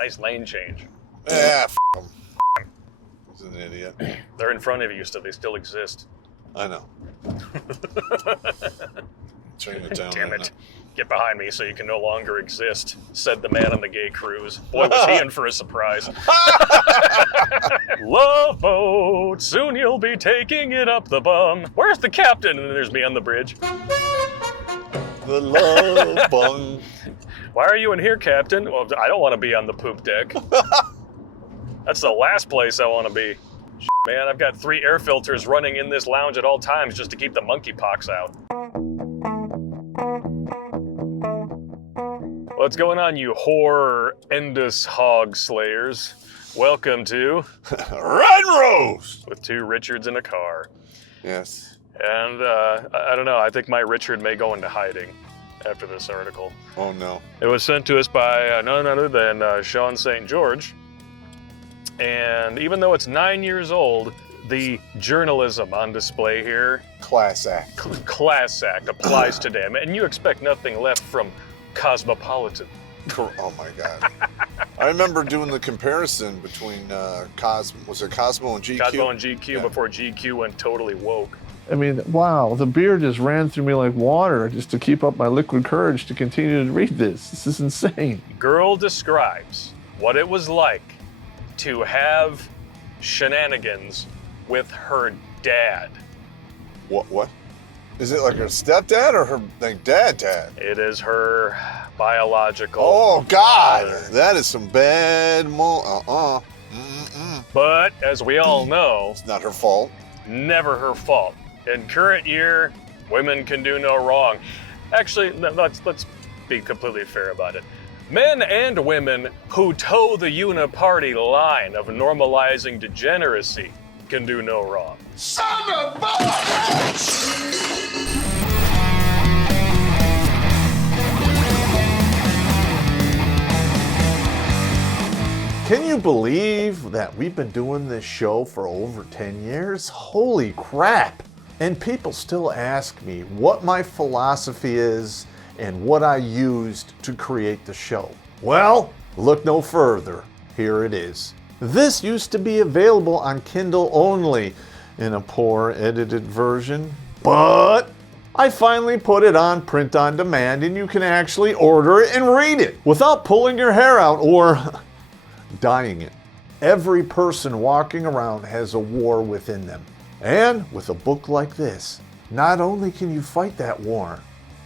Nice lane change. Yeah, him. He's an idiot. They're in front of you, so they still exist. I know. Turn it down. Damn it. Get behind me so you can no longer exist, said the man on the gay cruise. Boy, was he in for a surprise. Love boat, soon you'll be taking it up the bum. Where's the captain? And then there's me on the bridge. The love bung. Why are you in here, Captain? Well, I don't want to be on the poop deck. That's the last place I want to be. Man, I've got 3 air filters running in this lounge at all times just to keep the monkeypox out. What's going on, you horrendous hog slayers? Welcome to Red Rose! With 2 Richards in a car. Yes. And I don't know, I think my Richard may go into hiding after this article. Oh no. It was sent to us by none other than Sean St. George. And even though it's 9 years old, the journalism on display here, Class act. Class Act, applies today. And you expect nothing left from Cosmopolitan. Oh my God. I remember doing the comparison between was it Cosmo and GQ? Cosmo and GQ before GQ went totally woke. I mean, wow, the beer just ran through me like water just to keep up my liquid courage to continue to read this. This is insane. Girl describes what it was like to have shenanigans with her dad. What? Is it like her stepdad or her dad? It is her biological Oh God, father. that is some bad But as we all know, It's not her fault. never her fault. In current year, women can do no wrong. Actually, let's be completely fair about it. Men and women who toe the uniparty line of normalizing degeneracy can do no wrong. Son of a bitch! Can you believe that we've been doing this show for over 10 years? Holy crap! And people still ask me what my philosophy is and what I used to create the show. Well, look no further. Here it is. This used to be available on Kindle only in a poor edited version, but I finally put it on print on demand and you can actually order it and read it without pulling your hair out or dying it. Every person walking around has a war within them. And with a book like this, not only can you fight that war,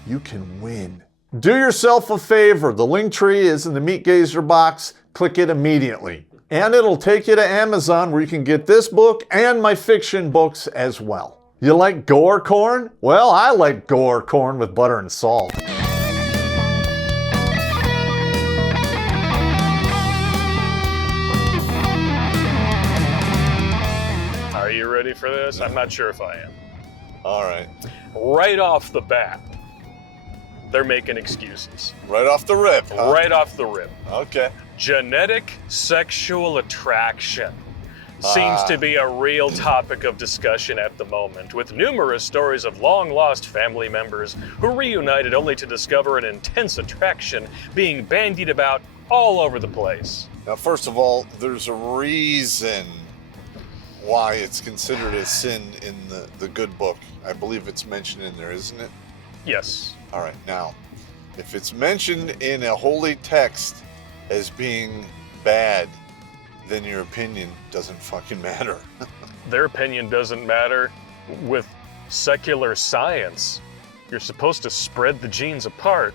you can win. Do yourself a favor. The link tree is in the Meat Gazer box. Click it immediately. And it'll take you to Amazon where you can get this book and my fiction books as well. You like gore corn? Well, I like gore corn with butter and salt. Are you ready for this? I'm not sure if I am. All right. Right off the bat, they're making excuses. Right off the rip, huh? Right off the rip. Okay. Genetic sexual attraction seems to be a real topic of discussion at the moment, with numerous stories of long-lost family members who reunited only to discover an intense attraction being bandied about all over the place. Now, first of all, there's a reason why it's considered a sin in the good book. I believe it's mentioned in there, isn't it? Yes. All right, now, if it's mentioned in a holy text as being bad, then your opinion doesn't fucking matter. Their opinion doesn't matter with secular science. You're supposed to spread the genes apart,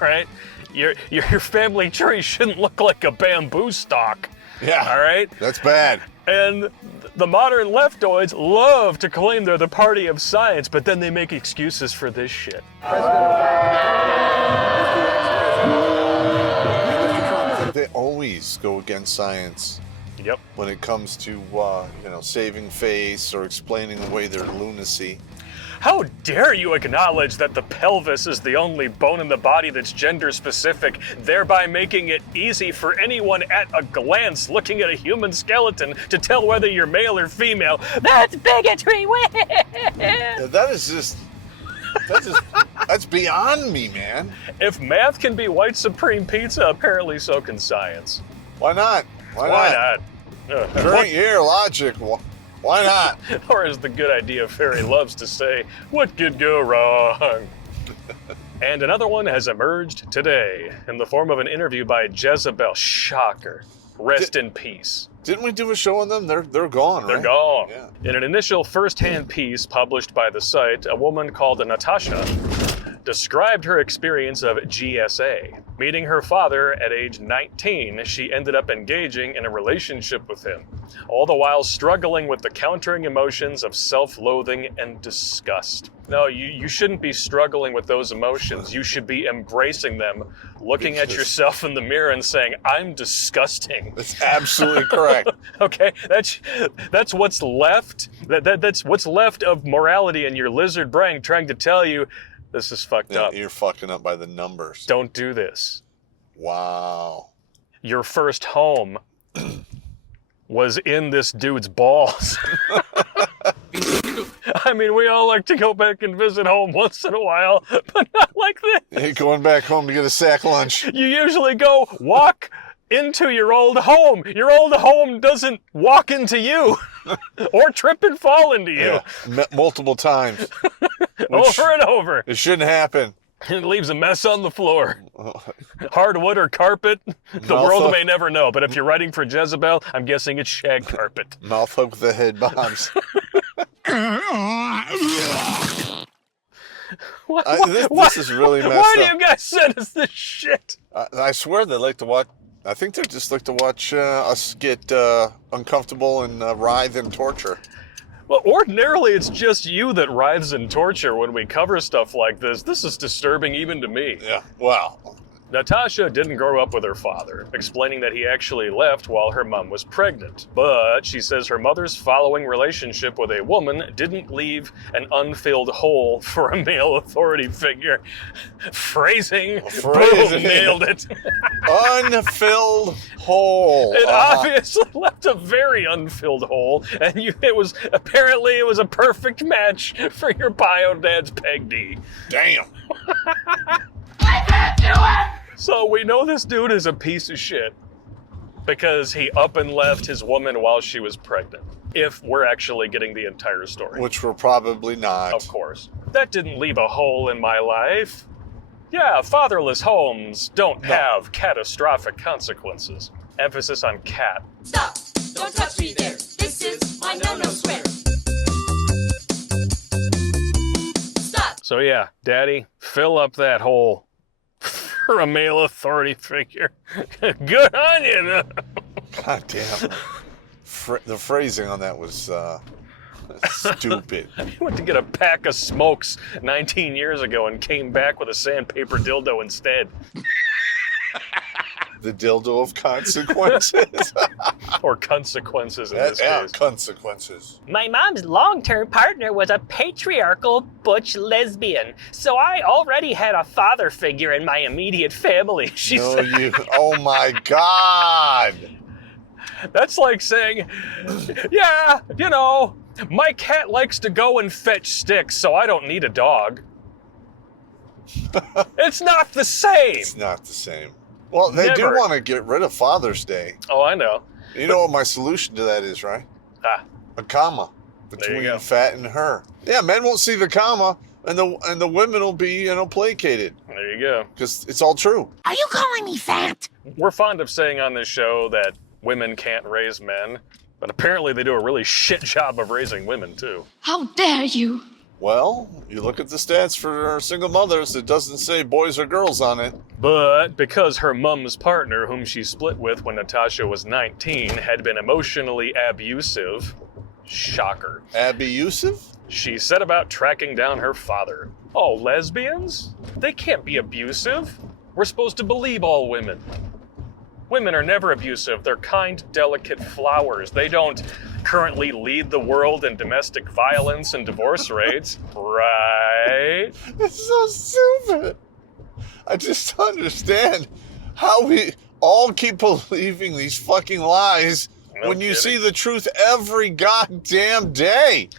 right? Your family tree shouldn't look like a bamboo stalk. Yeah. All right? That's bad. And the modern leftoids love to claim they're the party of science, but then they make excuses for this shit. They always go against science. Yep. When it comes to, saving face or explaining away their lunacy. How dare you acknowledge that the pelvis is the only bone in the body that's gender specific, thereby making it easy for anyone at a glance looking at a human skeleton to tell whether you're male or female. That's bigotry! Yeah, that's just That's beyond me, man. If math can be white supreme pizza, apparently so can science. Why not? Why not? Drink your logic. Why not? Or as the good idea fairy loves to say, what could go wrong? And another one has emerged today in the form of an interview by Jezebel. Shocker. Rest in peace. Didn't we do a show on them? They're gone, right? They're gone. Yeah. In an initial first-hand piece published by the site, a woman called Natasha described her experience of GSA. Meeting her father at age 19, she ended up engaging in a relationship with him, all the while struggling with the countering emotions of self-loathing and disgust. No, you shouldn't be struggling with those emotions. You should be embracing them, looking at yourself in the mirror and saying, I'm disgusting. That's absolutely correct. Okay, that's what's left. That's what's left of morality in your lizard brain trying to tell you this is fucked up. You're fucking up by the numbers. Don't do this. Wow. Your first home was in this dude's balls. I mean, we all like to go back and visit home once in a while, but not like this. You're going back home to get a sack lunch. You usually go walk into your old home. Your old home doesn't walk into you or trip and fall into you. Yeah, multiple times. Over and over. It shouldn't happen. It leaves a mess on the floor. Hardwood or carpet, the world may never know. But if you're writing for Jezebel, I'm guessing it's shag carpet. Mouth hook the head bombs. This is really messed up. Why do you guys send us this shit? I swear they like to watch. I think they just like to watch us get uncomfortable and writhe in torture. Well, ordinarily it's just you that writhes in torture when we cover stuff like this. This is disturbing even to me. Yeah, wow. Natasha didn't grow up with her father, explaining that he actually left while her mom was pregnant. But she says her mother's following relationship with a woman didn't leave an unfilled hole for a male authority figure. Phrasing. Boom, nailed it. Unfilled hole. It obviously left a very unfilled hole, and it was a perfect match for your bio dad's Peg D. Damn. I can't do it! So we know this dude is a piece of shit because he up and left his woman while she was pregnant. If we're actually getting the entire story. Which we're probably not. Of course. That didn't leave a hole in my life. Yeah, fatherless homes don't have catastrophic consequences. Emphasis on cat. Stop! Don't touch me there. This is my no-no square. Stop! So yeah, Daddy, fill up that hole for a male authority figure. Good on you. God damn. The phrasing on that was stupid. He went to get a pack of smokes 19 years ago and came back with a sandpaper dildo instead. The dildo of consequences. Or consequences in this case. Consequences. My mom's long-term partner was a patriarchal butch lesbian, so I already had a father figure in my immediate family, she said. Oh my God. That's like saying, yeah, you know, my cat likes to go and fetch sticks, so I don't need a dog. It's not the same. It's not the same. Well, they do want to get rid of Father's Day. Oh, I know. You know what my solution to that is, right? A comma between fat and her. Yeah, men won't see the comma, and the women will be, placated. There you go. Because it's all true. Are you calling me fat? We're fond of saying on this show that women can't raise men, but apparently they do a really shit job of raising women, too. How dare you? Well, you look at the stats for single mothers, it doesn't say boys or girls on it. But because her mom's partner, whom she split with when Natasha was 19, had been emotionally abusive, shocker. Abusive? She set about tracking down her father. Oh, lesbians? They can't be abusive. We're supposed to believe all women. Women are never abusive. They're kind, delicate flowers. They don't currently lead the world in domestic violence and divorce rates, right? It's so stupid. I just don't understand how we all keep believing these fucking lies when you see the truth every goddamn day.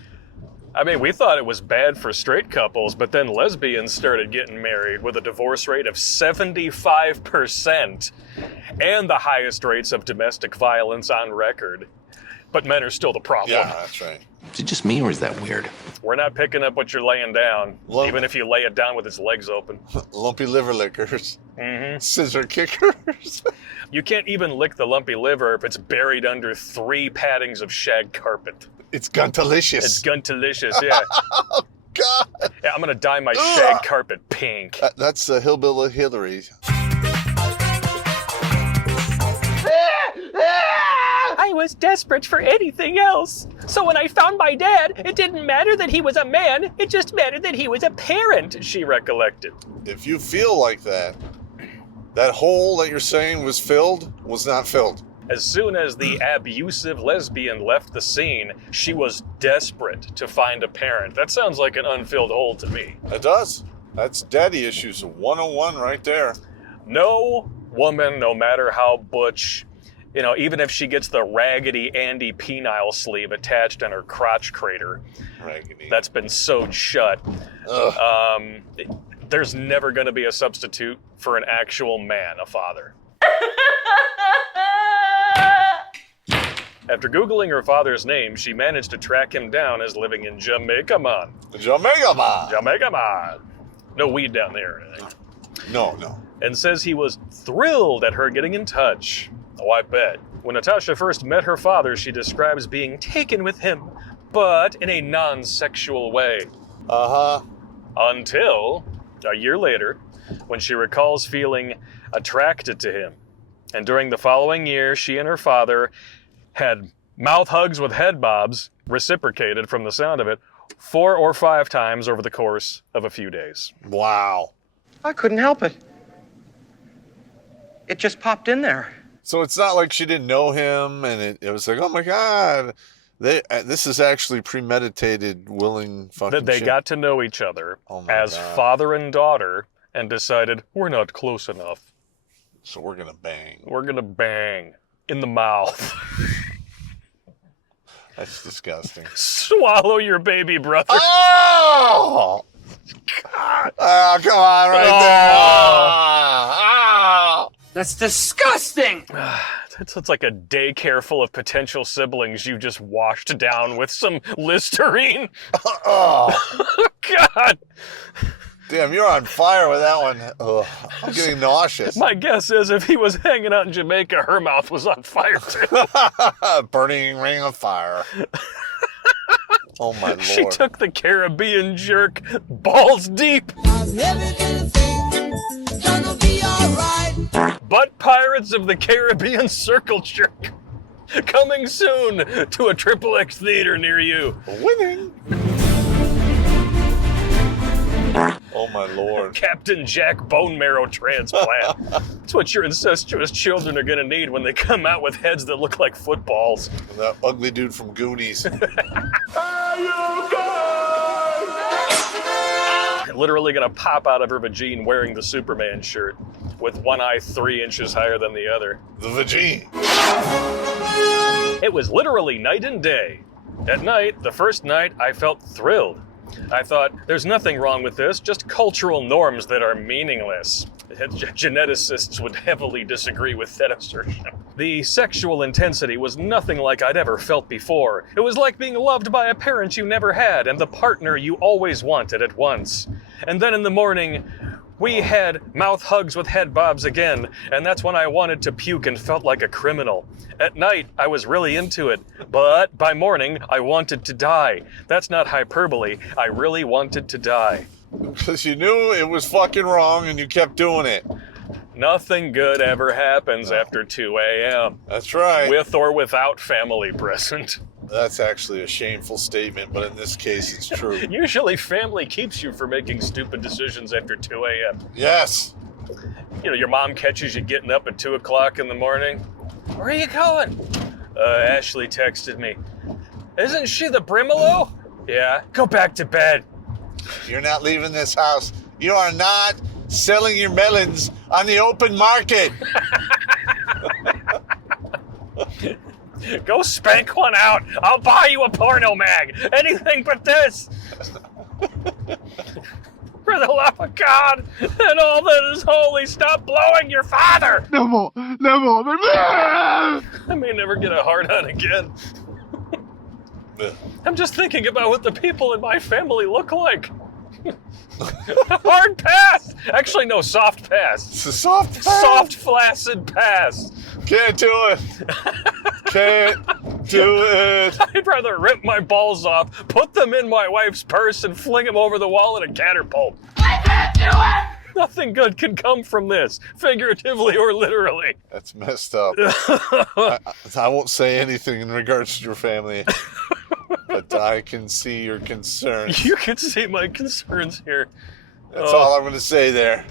I mean, we thought it was bad for straight couples, but then lesbians started getting married with a divorce rate of 75% and the highest rates of domestic violence on record. But men are still the problem. Yeah, that's right. Is it just me or is that weird? We're not picking up what you're laying down, Well- even if you lay it down with its legs open. Lumpy liver lickers. Mm-hmm. Scissor kickers. You can't even lick the lumpy liver if it's buried under 3 paddings of shag carpet. It's guntalicious. It's guntalicious, yeah. God. Yeah, I'm gonna dye my shag carpet pink. That's Hillbilly Hillary. I was desperate for anything else. So when I found my dad, it didn't matter that he was a man, it just mattered that he was a parent. She recollected. If you feel like that, that hole that you're saying was filled was not filled. As soon as the abusive lesbian left the scene, she was desperate to find a parent. That sounds like an unfilled hole to me. It does. That's daddy issues 101 right there. No woman, no matter how butch, even if she gets the Raggedy Andy penile sleeve attached on her crotch crater, Raggedy. that's been sewed shut, there's never going to be a substitute for an actual man, a father. After Googling her father's name, she managed to track him down as living in Jamaica, man. Jamaica man. Jamaica, man. No weed down there or anything. No. And says he was thrilled at her getting in touch. Oh, I bet. When Natasha first met her father, she describes being taken with him, but in a non-sexual way. Uh-huh. Until a year later, when she recalls feeling attracted to him. And during the following year, she and her father had mouth hugs with head bobs, reciprocated from the sound of it, 4 or 5 times over the course of a few days. Wow. I couldn't help it. It just popped in there. So it's not like she didn't know him and it was like, oh my God. This is actually premeditated, willing fucking That they shit. got to know each other as God. father and daughter and decided, we're not close enough. So we're going to bang. We're going to bang in the mouth. That's disgusting. Swallow your baby brother. Oh! Oh, come on, right there. Oh! That's disgusting! It's like a daycare full of potential siblings you just washed down with some Listerine. Oh. God. Damn, you're on fire with that one. Ugh, I'm getting nauseous. My guess is if he was hanging out in Jamaica, her mouth was on fire too. Burning ring of fire. Oh my Lord. She took the Caribbean jerk balls deep. But Pirates of the Caribbean Circle Jerk. Coming soon to a XXX theater near you. Winning. Oh my Lord. Captain Jack Bone Marrow Transplant. That's what your incestuous children are gonna need when they come out with heads that look like footballs. And that ugly dude from Goonies. Literally gonna pop out of her vagine wearing the Superman shirt with one eye 3 inches higher than the other. The vagine. It was literally night and day. At night, the first night, I felt thrilled. I thought, there's nothing wrong with this, just cultural norms that are meaningless. Geneticists would heavily disagree with that assertion. The sexual intensity was nothing like I'd ever felt before. It was like being loved by a parent you never had and the partner you always wanted at once. And then in the morning, we had mouth hugs with head bobs again, and that's when I wanted to puke and felt like a criminal. At night, I was really into it, but by morning, I wanted to die. That's not hyperbole. I really wanted to die. Because you knew it was fucking wrong and you kept doing it. Nothing good ever happens after 2 a.m. That's right. With or without family present. That's actually a shameful statement, but in this case, it's true. Usually family keeps you from making stupid decisions after 2 a.m. Yes. Your mom catches you getting up at 2 o'clock in the morning. Where are you going? Ashley texted me. Isn't she the Brimalo? Yeah, go back to bed. You're not leaving this house. You are not selling your melons on the open market. Go spank one out. I'll buy you a porno mag. Anything but this. For the love of God and all that is holy, stop blowing your father. No more. I may never get a hard on again. I'm just thinking about what the people in my family look like. Hard pass. Actually, no, soft pass. It's a soft pass. Soft, flaccid pass. Can't do it. Can't do it. I'd rather rip my balls off, put them in my wife's purse, and fling them over the wall in a catapult. I can't do it! Nothing good can come from this, figuratively or literally. That's messed up. I won't say anything in regards to your family, but I can see your concerns. You can see my concerns here. That's all I'm going to say there.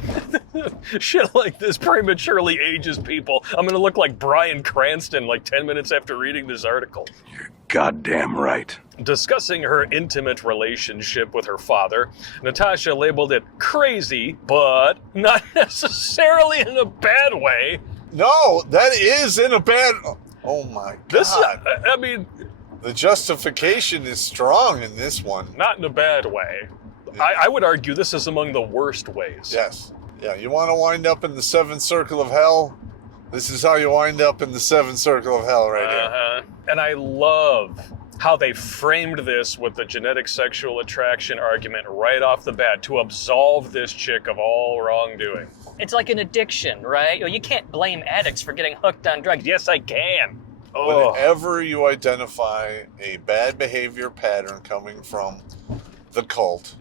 Shit like this prematurely ages people. I'm going to look like Bryan Cranston like 10 minutes after reading this article. Goddamn right. Discussing her intimate relationship with her father, Natasha labeled it crazy, but not necessarily in a bad way. No, that is in a bad... Oh my God. I mean... The justification is strong in this one. Not in a bad way. I would argue this is among the worst ways. Yes. Yeah, you want to wind up in the seventh circle of hell? This is how you wind up in the seventh circle of hell right here. And I love how they framed this with the genetic sexual attraction argument right off the bat to absolve this chick of all wrongdoing. It's like an addiction, right? You can't blame addicts for getting hooked on drugs. Yes, I can. Oh. Whenever you identify a bad behavior pattern coming from the cult,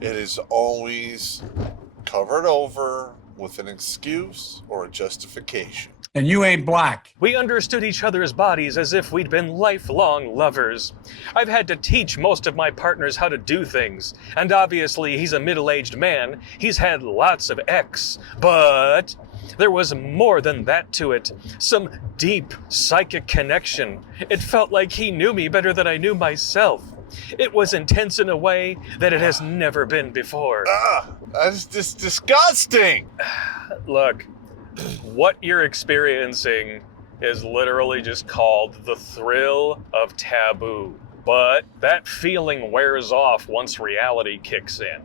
it is always covered over with an excuse or a justification. And you ain't black. We understood each other's bodies as if we'd been lifelong lovers. I've had to teach most of my partners how to do things, and obviously he's a middle-aged man. He's had lots of ex, but there was more than that to it. Some deep psychic connection. It felt like he knew me better than I knew myself. It was intense in a way that it has never been before. That's just disgusting. Look, what you're experiencing is literally just called the thrill of taboo. But that feeling wears off once reality kicks in.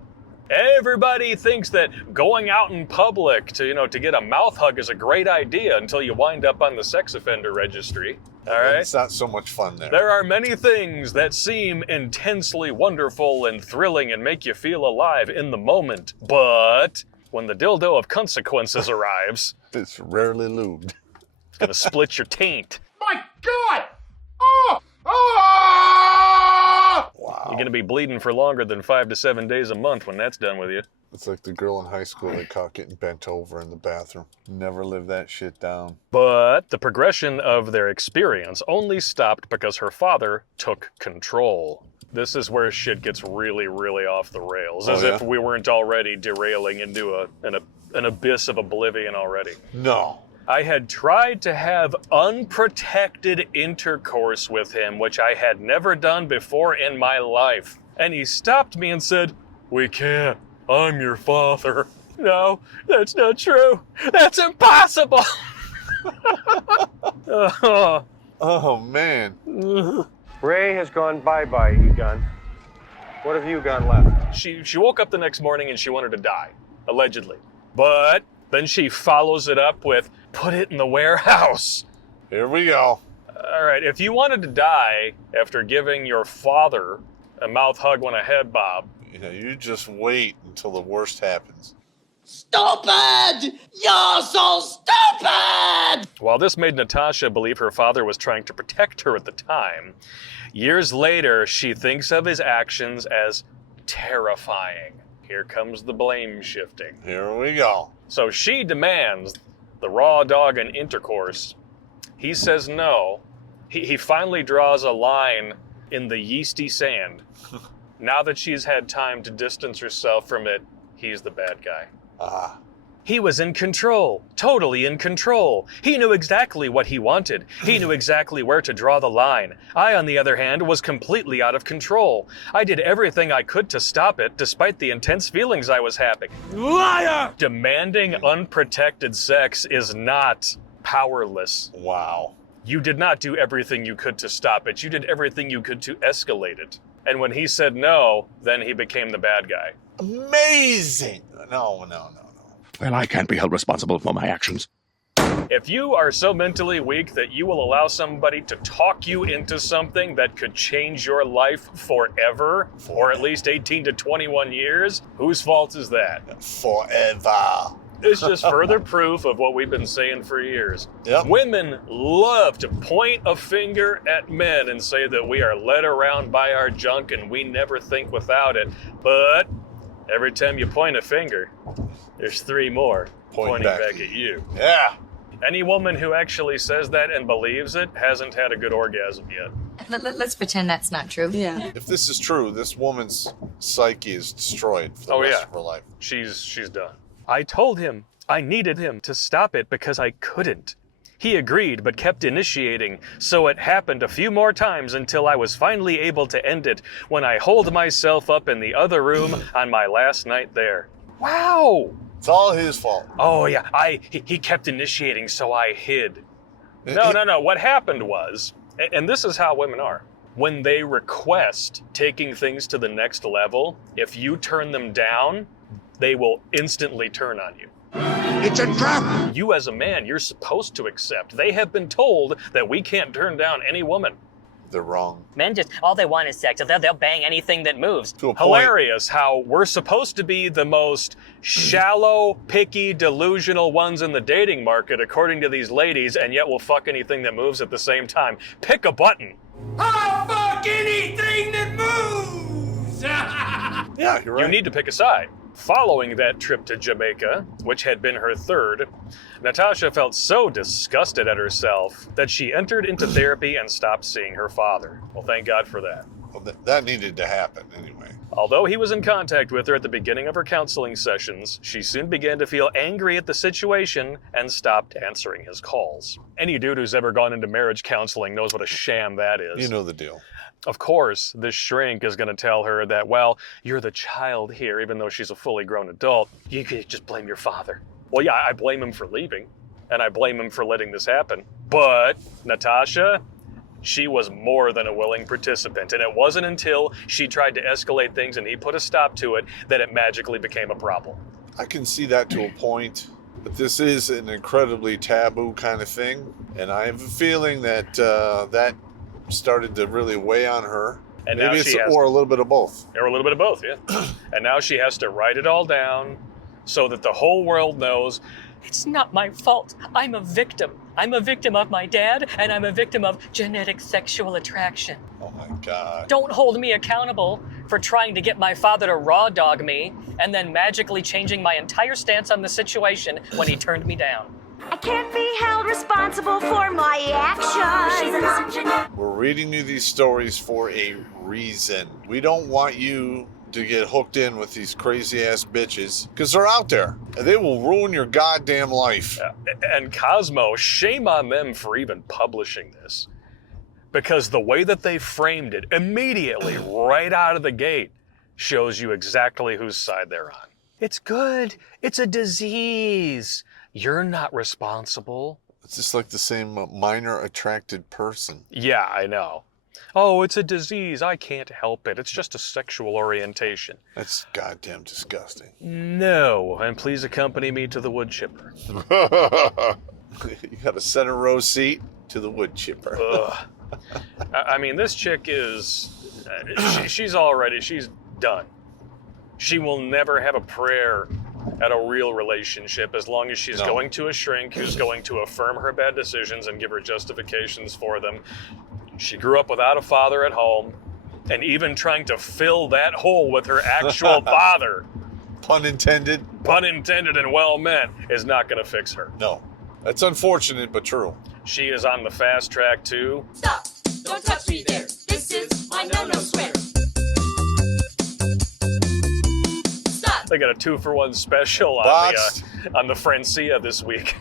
Everybody thinks that going out in public to get a mouth hug is a great idea until you wind up on the sex offender registry. All right? It's not so much fun there. There are many things that seem intensely wonderful and thrilling and make you feel alive in the moment, but when the dildo of consequences arrives, it's rarely lubed. It's gonna split your taint. My God! Oh! Oh! Wow. You're gonna be bleeding for longer than 5 to 7 days a month when that's done with you. It's like the girl in high school that caught getting bent over in the bathroom. Never live that shit down. But the progression of their experience only stopped because her father took control. This is where shit gets really, really off the rails, as if we weren't already derailing into an abyss of oblivion already. No. I had tried to have unprotected intercourse with him, which I had never done before in my life. And he stopped me and said, "We can't. I'm your father." No, that's not true. That's impossible. Oh, man. Ray has gone bye-bye, Egon. What have you got left? She woke up the next morning and she wanted to die, allegedly. But then she follows it up with, "Put it in the warehouse." Here we go. All right, if you wanted to die after giving your father a mouth hug on a head bob, you just wait until the worst happens. Stupid! You're so stupid! While this made Natasha believe her father was trying to protect her at the time, years later, she thinks of his actions as terrifying. Here comes the blame shifting. Here we go. So she demands the raw dog and intercourse. He says no. He finally draws a line in the yeasty sand. Now that she's had time to distance herself from it, he's the bad guy. He was in control, totally in control. He knew exactly what he wanted. He knew exactly where to draw the line. I, on the other hand, was completely out of control. I did everything I could to stop it, despite the intense feelings I was having. Liar! Demanding unprotected sex is not powerless. Wow. You did not do everything you could to stop it. You did everything you could to escalate it. And when he said no, then he became the bad guy. Amazing. No. Well, I can't be held responsible for my actions. If you are so mentally weak that you will allow somebody to talk you into something that could change your life forever, or at least 18 to 21 years, whose fault is that? Forever. It's just further proof of what we've been saying for years. Yep. Women love to point a finger at men and say that we are led around by our junk and we never think without it. But every time you point a finger, there's 3 more pointing back at you. Yeah. Any woman who actually says that and believes it hasn't had a good orgasm yet. Let's pretend that's not true. Yeah. If this is true, this woman's psyche is destroyed for the rest of her life. She's done. I told him I needed him to stop it because I couldn't. He agreed but kept initiating, so it happened a few more times until I was finally able to end it when I holed myself up in the other room on my last night there. Wow! It's all his fault. Oh yeah, he kept initiating, so I hid. No. What happened was, and this is how women are, when they request taking things to the next level, if you turn them down, they will instantly turn on you. It's a trap! You as a man, you're supposed to accept. They have been told that we can't turn down any woman. They're wrong. Men just, all they want is sex. They'll bang anything that moves. To a point. Hilarious how we're supposed to be the most shallow, picky, delusional ones in the dating market, according to these ladies, and yet we'll fuck anything that moves at the same time. Pick a button. I'll fuck anything that moves! Yeah, you're right. You need to pick a side. Following that trip to Jamaica, which had been her 3rd, Natasha felt so disgusted at herself that she entered into therapy and stopped seeing her father. Well, thank God for that. Well, that needed to happen anyway. Although he was in contact with her at the beginning of her counseling sessions, she soon began to feel angry at the situation and stopped answering his calls. Any dude who's ever gone into marriage counseling knows what a sham that is. You know the deal. Of course, this shrink is going to tell her that, well, you're the child here, even though she's a fully grown adult. You could just blame your father. Well, yeah, I blame him for leaving, and I blame him for letting this happen. But Natasha, she was more than a willing participant, and it wasn't until she tried to escalate things and he put a stop to it that it magically became a problem. I can see that to a point, but this is an incredibly taboo kind of thing, and I have a feeling that that started to really weigh on her. And maybe now it's she has or a little bit of both. Or a little bit of both, yeah. And now she has to write it all down so that the whole world knows It's not my fault. I'm a victim. I'm a victim of my dad, and I'm a victim of genetic sexual attraction. Oh my God. Don't hold me accountable for trying to get my father to raw dog me and then magically changing my entire stance on the situation when he turned me down. I can't be held responsible for my actions. We're reading you these stories for a reason. We don't want you to get hooked in with these crazy ass bitches because they're out there and they will ruin your goddamn life. And Cosmo, shame on them for even publishing this, because the way that they framed it immediately right out of the gate shows you exactly whose side they're on. It's good. It's a disease. You're not responsible. It's just like the same minor attracted person. Yeah, I know. Oh, it's a disease. I can't help it. It's just a sexual orientation. That's goddamn disgusting. No, and please accompany me to the wood chipper. You got a center row seat to the wood chipper. I mean, this chick is... she's done. She will never have a prayer at a real relationship as long as she's going to a shrink who's going to affirm her bad decisions and give her justifications for them. She grew up without a father at home, and even trying to fill that hole with her actual father, pun intended and well meant, is not going to fix her. No. That's unfortunate, but true. She is on the fast track to... Stop! Don't touch me there. This is my no-no square. Stop! They got a 2-for-1 special on the Francia this week.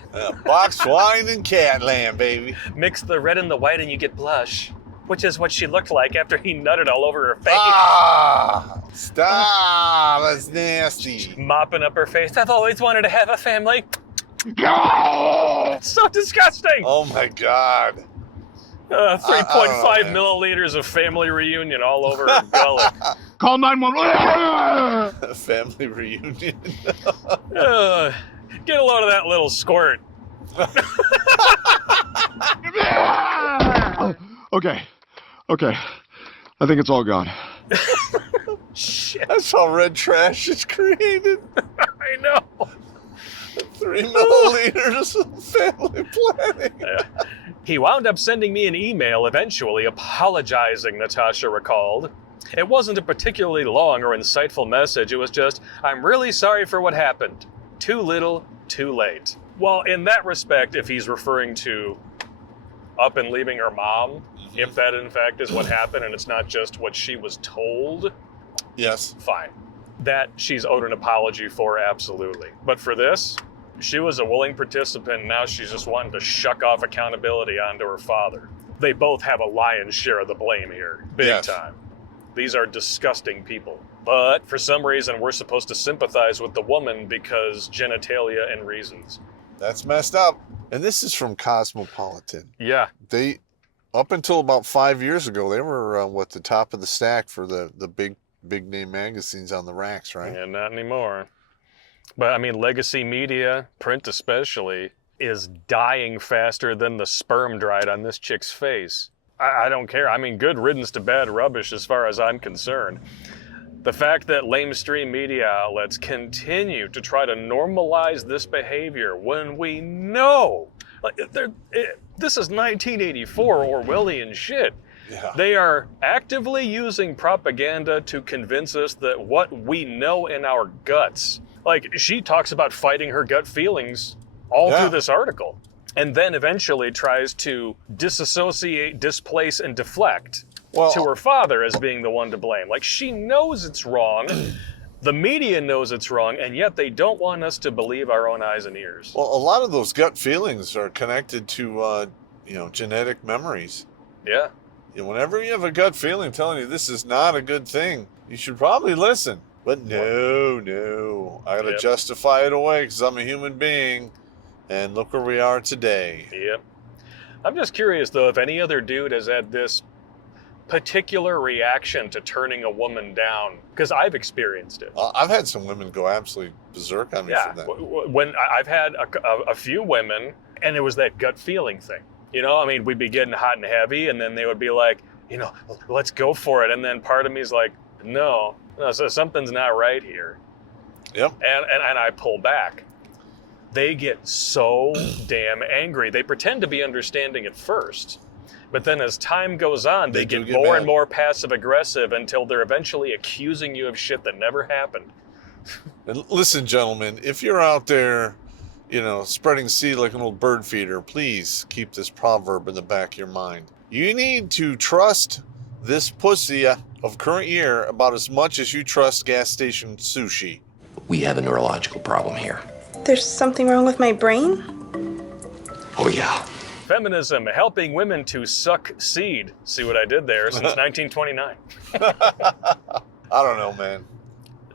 Boxed wine and cat lamb, baby. Mix the red and the white and you get blush, which is what she looked like after he nutted all over her face. Ah! Stop! That's nasty. Mopping up her face. I've always wanted to have a family. It's so disgusting. Oh my God. 3.5 milliliters of family reunion all over her gullet. Call 911. Family reunion. Get a load of that little squirt. Okay. I think it's all gone. Shit. That's how red trash is created. I know. 3 milliliters of family planning. Yeah. He wound up sending me an email eventually apologizing, Natasha recalled. It wasn't a particularly long or insightful message. It was just, I'm really sorry for what happened. Too little, too late. Well, in that respect, if he's referring to up and leaving her mom, if that in fact is what happened and it's not just what she was told, yes, fine. That she's owed an apology for, absolutely. But for this, she was a willing participant. Now she's just wanting to shuck off accountability onto her father. They both have a lion's share of the blame here, big time. These are disgusting people. But for some reason, we're supposed to sympathize with the woman because genitalia and reasons. That's messed up. And this is from Cosmopolitan. Yeah. They, up until about 5 years ago, they were the top of the stack for the big name magazines on the racks, right? Yeah, not anymore. But I mean, legacy media, print especially, is dying faster than the sperm dried on this chick's face. I don't care. I mean, good riddance to bad rubbish as far as I'm concerned. The fact that lamestream media outlets continue to try to normalize this behavior when we know, this is 1984 Orwellian shit. Yeah. They are actively using propaganda to convince us that what we know in our guts. Like, she talks about fighting her gut feelings all through this article, and then eventually tries to disassociate, displace, and deflect to her father as being the one to blame. Like, she knows it's wrong, the media knows it's wrong, and yet they don't want us to believe our own eyes and ears. Well, a lot of those gut feelings are connected to, genetic memories. Yeah. Whenever you have a gut feeling telling you this is not a good thing, you should probably listen. But no, I gotta justify it away because I'm a human being, and look where we are today. Yep. I'm just curious, though, if any other dude has had this particular reaction to turning a woman down, because I've experienced it. I've had some women go absolutely berserk on me for that. When I've had a few women, and it was that gut feeling thing. You know, I mean, we'd be getting hot and heavy, and then they would be like, let's go for it. And then part of me is like, no, so something's not right here. Yep. And I pull back. They get so damn angry. They pretend to be understanding at first, but then as time goes on, they get more and more passive aggressive until they're eventually accusing you of shit that never happened. And listen, gentlemen, if you're out there, spreading seed like an old bird feeder, please keep this proverb in the back of your mind. You need to trust this pussy of current year about as much as you trust gas station sushi. We have a neurological problem here. There's something wrong with my brain? Oh, yeah. Feminism, helping women to suck seed. See what I did there? Since 1929. I don't know, man.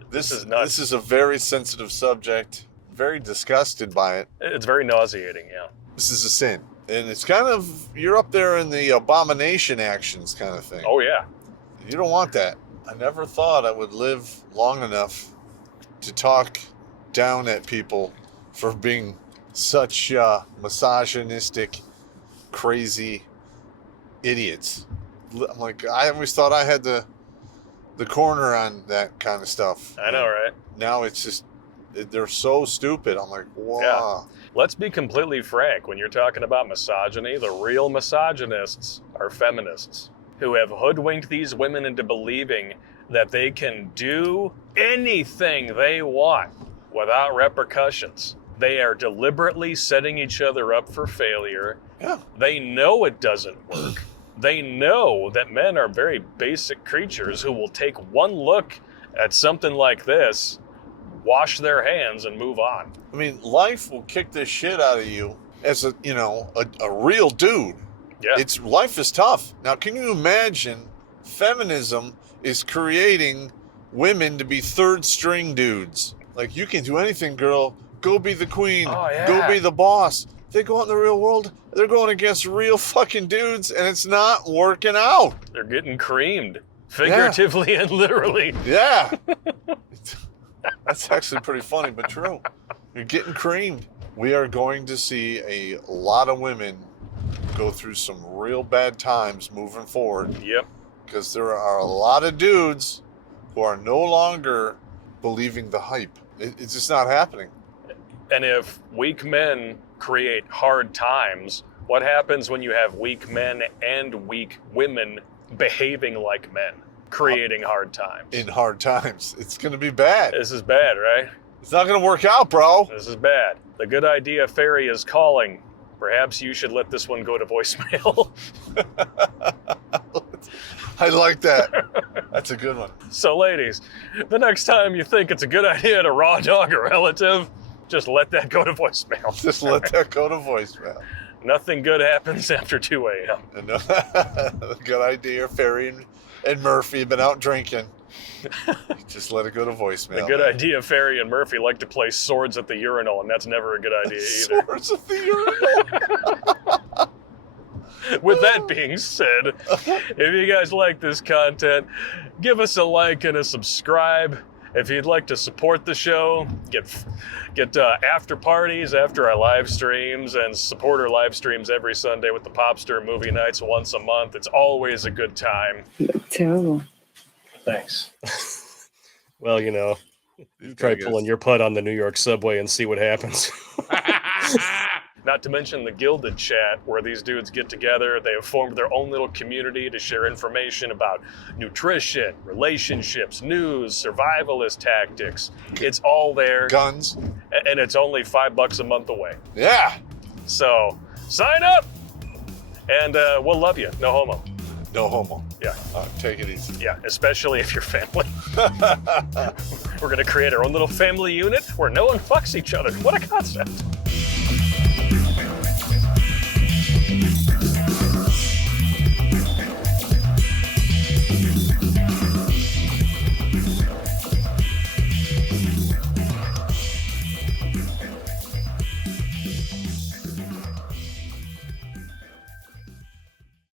This is nuts. This is a very sensitive subject. Very disgusted by it. It's very nauseating, yeah. This is a sin. And it's kind of, you're up there in the abomination actions kind of thing. Oh, yeah. You don't want that. I never thought I would live long enough to talk down at people for being such misogynistic, crazy idiots. I'm like, I always thought I had the corner on that kind of stuff. I know, right? Now it's just, they're so stupid. I'm like, wow. Yeah. Let's be completely frank. When you're talking about misogyny, the real misogynists are feminists who have hoodwinked these women into believing that they can do anything they want without repercussions. They are deliberately setting each other up for failure. Yeah. They know it doesn't work. They know that men are very basic creatures who will take one look at something like this, wash their hands, and move on. I mean, life will kick this shit out of you as a real dude. Yeah. Life is tough. Now, can you imagine feminism is creating women to be third string dudes? Like, you can do anything, girl. Go be the queen. Oh, yeah. Go be the boss. They go out in the real world, they're going against real fucking dudes, and it's not working out. They're getting creamed, figuratively and literally. Yeah. That's actually pretty funny, but true. You're getting creamed. We are going to see a lot of women go through some real bad times moving forward. Yep. Because there are a lot of dudes who are no longer believing the hype. It's just not happening. And if weak men create hard times, what happens when you have weak men and weak women behaving like men, creating hard times? In hard times. It's going to be bad. This is bad, right? It's not going to work out, bro. This is bad. The Good Idea Fairy is calling. Perhaps you should let this one go to voicemail. I like that. That's a good one. So, ladies, the next time you think it's a good idea to raw dog a relative, just let that go to voicemail. Just let that go to voicemail. Nothing good happens after 2 a.m. Good Idea. Ferry and Murphy have been out drinking. Just let it go to voicemail. The Good Idea Fairy and Murphy like to play swords at the urinal, and that's never a good idea either. Swords at the urinal. With that being said, if you guys like this content, give us a like and a subscribe. If you'd like to support the show, get after parties after our live streams, and support our live streams every Sunday with the Popster movie nights once a month. It's always a good time. Terrible. Thanks. Well, you know, try pulling your putt on the New York subway and see what happens. Not to mention the Gilded Chat, where these dudes get together. They have formed their own little community to share information about nutrition, relationships, news, survivalist tactics. It's all there. Guns. And it's only $5 a month away. Yeah. So, sign up! And we'll love you. No homo. No homo. Yeah. Take it easy. Yeah, especially if you're family. We're going to create our own little family unit where no one fucks each other. What a concept.